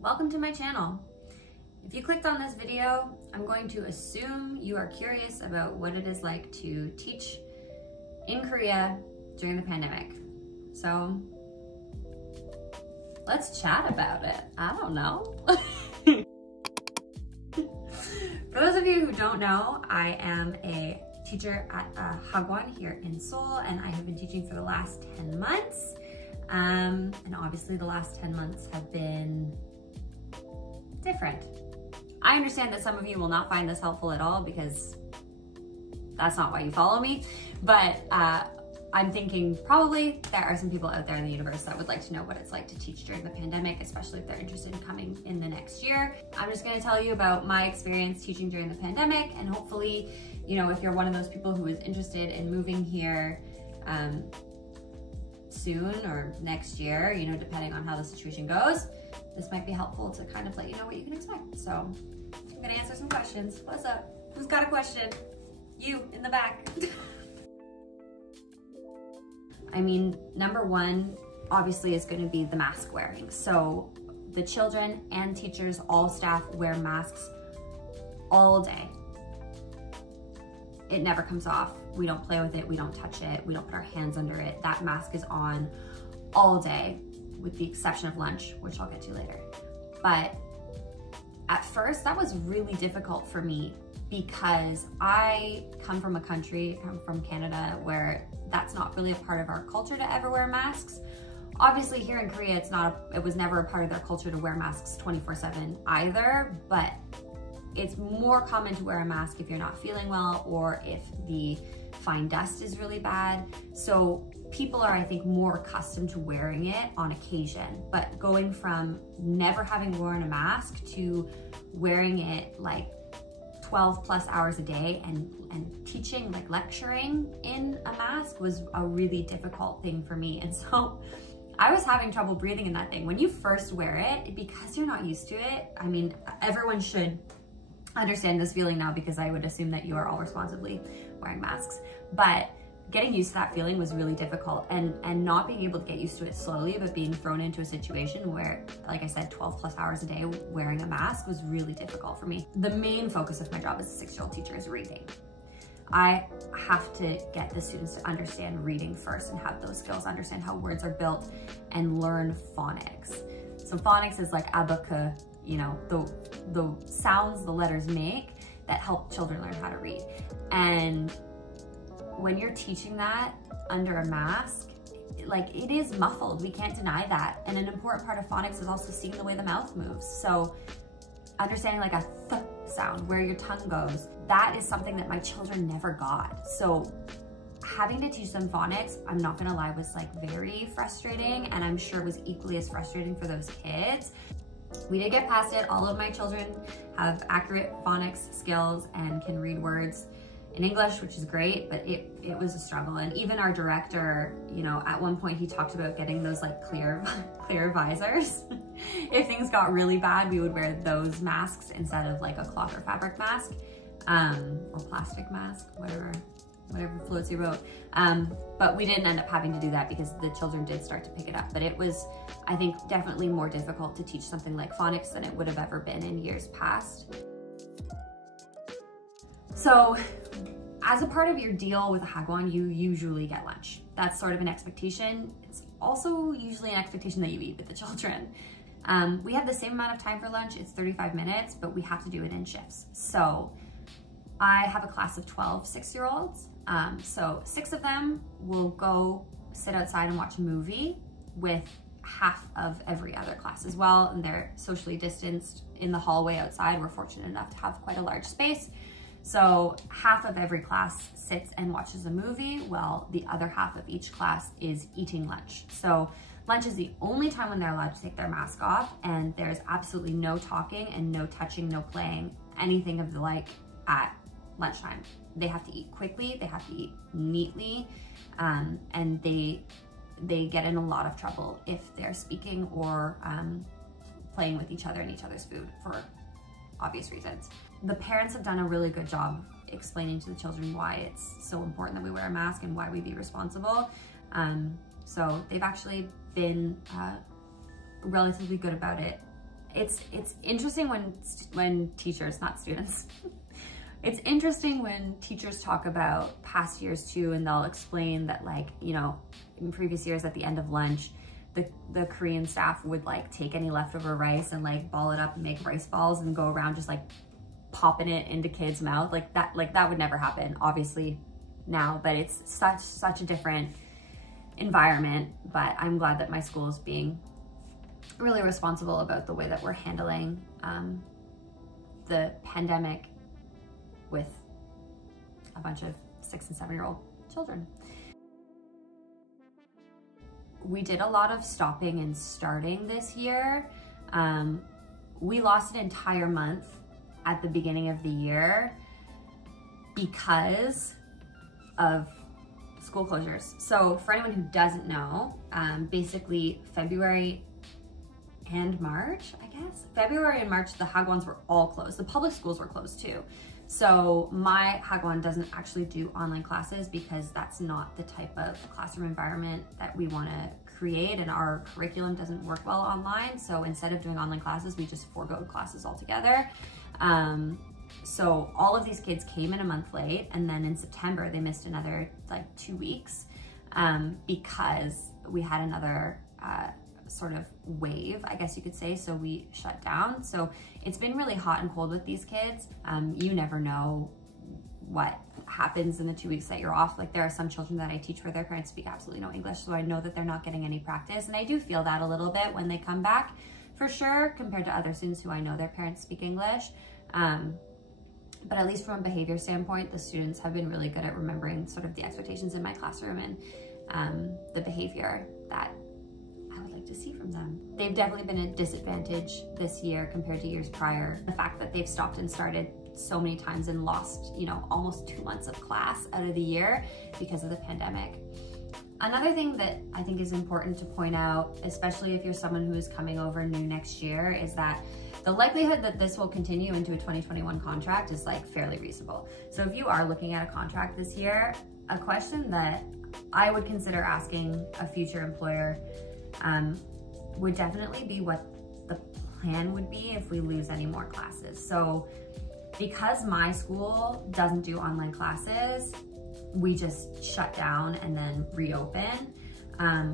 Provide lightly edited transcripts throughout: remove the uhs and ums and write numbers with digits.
welcome to my channel. If you clicked on this video, I'm going to assume you are curious about what it is like to teach in Korea during the pandemic. So let's chat about it. I don't know. For those of you who don't know, I am a teacher at Hagwon here in Seoul, and I have been teaching for the last 10 months. And obviously the last 10 months have been different. I understand that some of you will not find this helpful at all because that's not why you follow me, but I'm thinking probably there are some people out there in the universe that would like to know what it's like to teach during the pandemic, especially if they're interested in coming in the next year. I'm just gonna tell you about my experience teaching during the pandemic, and hopefully, you know, if you're one of those people who is interested in moving here soon or next year, you know, depending on how the situation goes, this might be helpful to kind of let you know what you can expect. So I'm gonna answer some questions. What's up? Who's got a question? You in the back. I mean, number one, obviously, is going to be the mask wearing. So the children and teachers, all staff wear masks all day. It never comes off. We don't play with it. We don't touch it. We don't put our hands under it. That mask is on all day, with the exception of lunch, which I'll get to later. But at first, that was really difficult for me because I come from Canada, where that's not really a part of our culture to ever wear masks. Obviously here in Korea, it was never a part of their culture to wear masks 24/7 either, but it's more common to wear a mask if you're not feeling well or if the fine dust is really bad. So people are, I think, more accustomed to wearing it on occasion, but going from never having worn a mask to wearing it like 12 plus hours a day and teaching, like lecturing in a mask, was a really difficult thing for me. And so I was having trouble breathing in that thing. When you first wear it, because you're not used to it, I mean, everyone should understand this feeling now because I would assume that you are all responsibly wearing masks. But getting used to that feeling was really difficult, and not being able to get used to it slowly, but being thrown into a situation where, like I said, 12 plus hours a day wearing a mask was really difficult for me. The main focus of my job as a 6-year-old teacher is reading. I have to get the students to understand reading first and have those skills, understand how words are built, and learn phonics. So phonics is like abaca, you know, the sounds the letters make that help children learn how to read. And when you're teaching that under a mask, like, it is muffled. We can't deny that. And an important part of phonics is also seeing the way the mouth moves. So understanding like a th sound, where your tongue goes, that is something that my children never got. So having to teach them phonics, I'm not gonna lie, was like very frustrating, and I'm sure it was equally as frustrating for those kids. We did get past it. All of my children have accurate phonics skills and can read words in English, which is great, but it was a struggle. And even our director, you know, at one point he talked about getting those like clear visors. If things got really bad, we would wear those masks instead of like a cloth or fabric mask, or plastic mask, whatever floats your boat. But we didn't end up having to do that because the children did start to pick it up. But it was, I think, definitely more difficult to teach something like phonics than it would have ever been in years past. So as a part of your deal with a Hagwon, you usually get lunch. That's sort of an expectation. It's also usually an expectation that you eat with the children. We have the same amount of time for lunch. It's 35 minutes, but we have to do it in shifts. So I have a class of 12 6-year-olds. So 6 of them will go sit outside and watch a movie with half of every other class as well. And they're socially distanced in the hallway outside. We're fortunate enough to have quite a large space. So half of every class sits and watches a movie, while the other half of each class is eating lunch. So lunch is the only time when they're allowed to take their mask off, and there's absolutely no talking and no touching, no playing, anything of the like at lunchtime. They have to eat quickly, they have to eat neatly, and they get in a lot of trouble if they're speaking or playing with each other and each other's food for obvious reasons. The parents have done a really good job explaining to the children why it's so important that we wear a mask and why we be responsible. So they've actually been relatively good about it it's interesting when teachers, not students, it's interesting when teachers talk about past years too, and they'll explain that, like, you know, in previous years at the end of lunch, the Korean staff would like take any leftover rice and like ball it up and make rice balls and go around just like popping it into kids' mouth. Like that would never happen, obviously, now, but it's such a different environment. But I'm glad that my school is being really responsible about the way that we're handling the pandemic with a bunch of 6 and 7-year-old children. We did a lot of stopping and starting this year. We lost an entire month at the beginning of the year because of school closures. So for anyone who doesn't know, basically February and March, I guess. February and March, the Hagwons were all closed. The public schools were closed too. So my Hagwon doesn't actually do online classes because that's not the type of classroom environment that we want to create, and our curriculum doesn't work well online. So instead of doing online classes, we just forego classes altogether. So all of these kids came in a month late, and then in September, they missed another like 2 weeks because we had another sort of wave, I guess you could say, so we shut down. So it's been really hot and cold with these kids. You never know what happens in the 2 weeks that you're off. Like, there are some children that I teach where their parents speak absolutely no English, so I know that they're not getting any practice, and I do feel that a little bit when they come back, for sure, compared to other students who I know their parents speak English. But at least from a behavior standpoint, the students have been really good at remembering sort of the expectations in my classroom and the behavior that I would like to see from them. They've definitely been a disadvantage this year compared to years prior. The fact that they've stopped and started so many times and lost, you know, almost 2 months of class out of the year because of the pandemic. Another thing that I think is important to point out, especially if you're someone who is coming over new next year, is that the likelihood that this will continue into a 2021 contract is like fairly reasonable. So if you are looking at a contract this year, a question that I would consider asking a future employer would definitely be what the plan would be if we lose any more classes. So because my school doesn't do online classes, we just shut down and then reopen.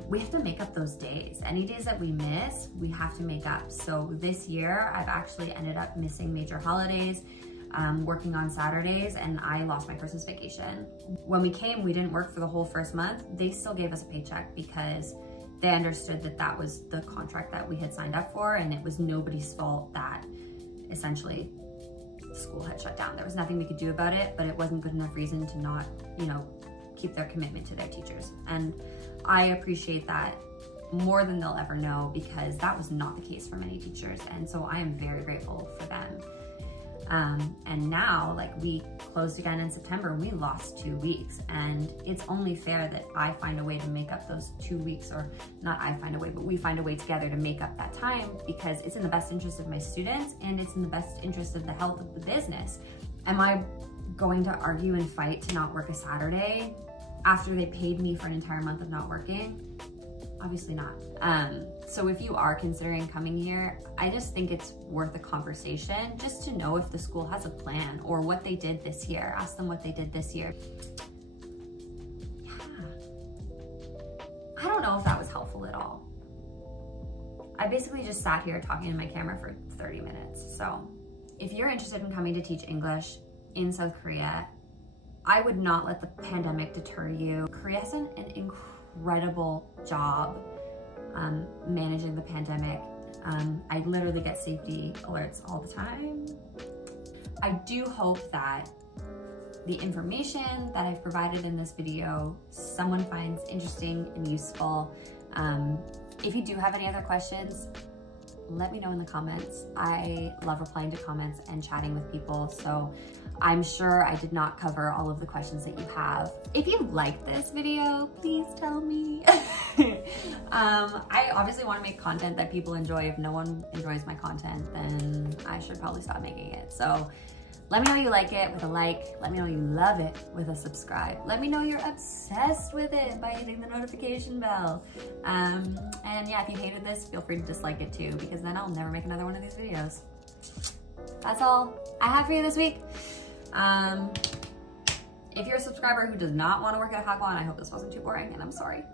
We have to make up those days. Any days that we miss, we have to make up. So this year, I've actually ended up missing major holidays, working on Saturdays, and I lost my Christmas vacation. When we came, we didn't work for the whole first month. They still gave us a paycheck because they understood that that was the contract that we had signed up for, and it was nobody's fault that essentially school had shut down. There was nothing we could do about it, but it wasn't good enough reason to not, you know, keep their commitment to their teachers. And I appreciate that more than they'll ever know, because that was not the case for many teachers. And so I am very grateful for them. And now, like, we closed again in September, we lost 2 weeks, and it's only fair that I find a way to make up those 2 weeks, or not I find a way, but we find a way together to make up that time, because it's in the best interest of my students and it's in the best interest of the health of the business. Am I going to argue and fight to not work a Saturday after they paid me for an entire month of not working? Obviously not. So if you are considering coming here, I just think it's worth a conversation just to know if the school has a plan or what they did this year. Ask them what they did this year. Yeah. I don't know if that was helpful at all. I basically just sat here talking to my camera for 30 minutes. So if you're interested in coming to teach English in South Korea, I would not let the pandemic deter you. Korea has an incredible job managing the pandemic. I literally get safety alerts all the time. I do hope that the information that I've provided in this video, someone finds interesting and useful. If you do have any other questions, let me know in the comments. I love replying to comments and chatting with people, so I'm sure I did not cover all of the questions that you have. If you liked this video, please tell me. I obviously want to make content that people enjoy. If no one enjoys my content, then I should probably stop making it. So Let me know you like it with a like. Let me know you love it with a subscribe. Let me know you're obsessed with it by hitting the notification bell. And yeah, if you hated this, feel free to dislike it too, because then I'll never make another one of these videos. That's all I have for you this week. If you're a subscriber who does not want to work at Hagwon, I hope this wasn't too boring, and I'm sorry.